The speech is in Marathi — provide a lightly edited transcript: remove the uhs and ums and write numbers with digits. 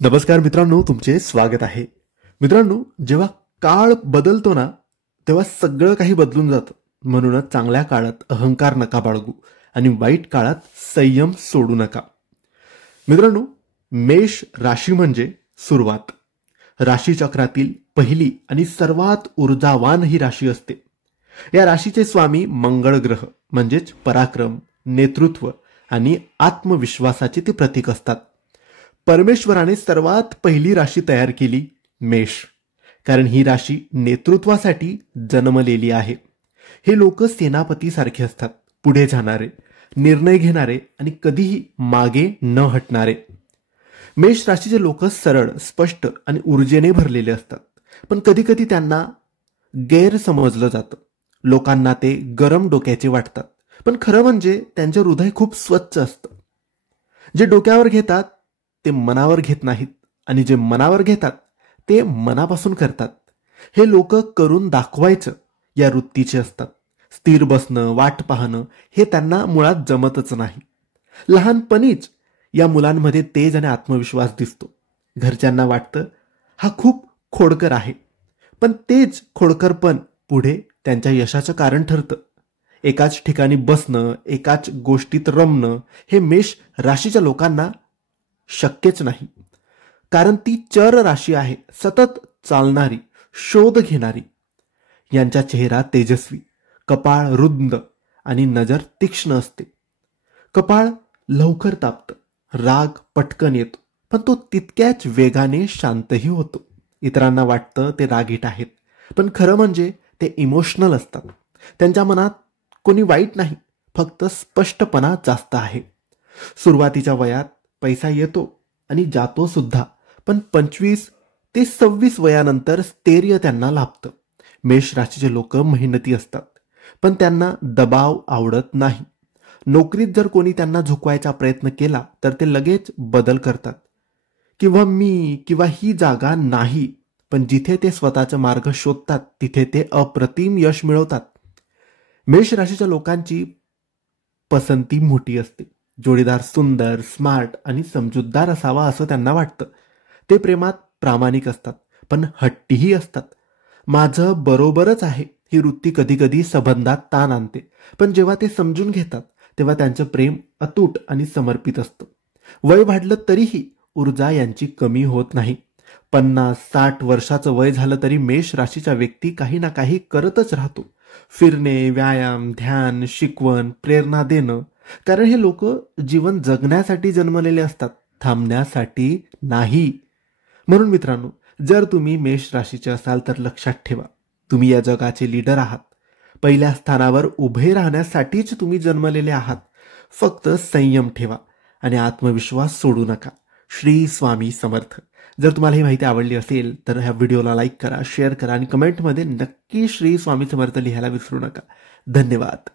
नमस्कार मित्रांनो, तुमचे स्वागत आहे. मित्रांनो, जेव्हा काळ बदलतो ना, तेव्हा सगळं काही बदलून जातं. म्हणूनच चांगल्या काळात अहंकार नका बाळगू आणि वाईट काळात संयम सोडू नका. मित्रांनो, मेष राशी म्हणजे सुरुवात. राशीचक्रातील पहिली आणि सर्वात ऊर्जावान ही राशी असते. या राशीचे स्वामी मंगळ ग्रह म्हणजेच पराक्रम, नेतृत्व आणि आत्मविश्वासाचे ते प्रतीक असतात. परमेश्वराने सर्वात पहिली राशी तयार केली मेष, कारण ही राशी नेतृत्वासाठी जन्मलेली आहे. हे लोक सेनापती सारखे असतात, पुढे जाणारे, निर्णय घेणारे आणि कधीही मागे न हटणारे. मेष राशीचे लोक सरळ, स्पष्ट आणि ऊर्जेने भरलेले असतात. पण कधी कधी त्यांना गैरसमजलं जातं. लोकांना ते गरम डोक्याचे वाटतात, पण खरं म्हणजे त्यांचे हृदय खूप स्वच्छ असतं. जे डोक्यावर घेतात ते मनावर घेत नाहीत आणि जे मनावर घेतात ते मनापासून करतात. हे लोक करून दाखवायचं या वृत्तीचे असतात. स्थिर बसणं, वाट पाहणं हे त्यांना मुळात जमतच नाही. लहानपणीच या मुलांमध्ये तेज आणि आत्मविश्वास दिसतो. घरच्यांना वाटतं हा खूप खोडकर आहे, पण तेज खोडकरपण पुढे त्यांच्या यशाचं कारण ठरतं. एकाच ठिकाणी बसणं, एकाच गोष्टीत रमणं हे मेष राशीच्या लोकांना शक्यच नाही. कारण ती चर राशी आहे, सतत चालणारी, शोध घेणारी. यांचा चेहरा तेजस्वी, कपाळ रुंद आणि नजर तीक्ष्ण असते. कपाळ लवकर तापतं, राग पटकन येतो, पण तो तितक्याच वेगाने शांतही होतो. इतरांना वाटतं ते रागीट आहेत, पण खरं म्हणजे ते इमोशनल असतात. त्यांच्या मनात कोणी वाईट नाही, फक्त स्पष्टपणा जास्त आहे. सुरुवातीच्या वयात पैसा येतो आणि जातो सुद्धा, पण 25 ते 26 वयानंतर स्थैर्य त्यांना लाभतं. मेष राशीचे लोक मेहनती असतात, पण त्यांना दबाव आवडत नाही. नोकरीत जर कोणी त्यांना झुकवायचा प्रयत्न केला तर ते लगेच बदल करतात, किंवा ही जागा नाही. पण जिथे ते स्वतःचा मार्ग शोधतात तिथे ते अप्रतिम यश मिळवतात. मेष राशीच्या लोकांची पसंती मोठी असते. जोडीदार सुंदर, स्मार्ट आणि समजूतदार असावा असं त्यांना वाटतं. ते प्रेमात प्रामाणिक असतात, पण हट्टीही असतात. माझं बरोबरच आहे ही वृत्ती कधी कधी संबंधात ताण आणते, पण जेव्हा ते समजून घेतात तेव्हा त्यांचं प्रेम अतूट आणि समर्पित असतं. वय वाढलं तरीही ऊर्जा यांची कमी होत नाही. 50-60 वर्षाचं वय झालं तरी मेष राशीचा व्यक्ती काही ना काही करतच राहतो. फिरणे, व्यायाम, ध्यान, शिकवण, प्रेरणा देणं. कारण हे लोक जीवन जगण्यासाठी जन्मलेले असतात, थांबण्यासाठी नाही. म्हणून मित्रांनो, जर तुम्ही मेष राशीचे असाल तर लक्षात ठेवा, तुम्ही या जगाचे लीडर आहात. पहिल्या स्थानावर उभे राहण्यासाठीच तुम्ही जन्मलेले आहात. फक्त संयम ठेवा आणि आत्मविश्वास सोडू नका. श्री स्वामी समर्थ. जर तुम्हाला ही माहिती आवडली असेल तर ह्या व्हिडिओला लाईक करा, शेअर करा आणि कमेंटमध्ये नक्की श्री स्वामी समर्थ लिहायला विसरू नका. धन्यवाद.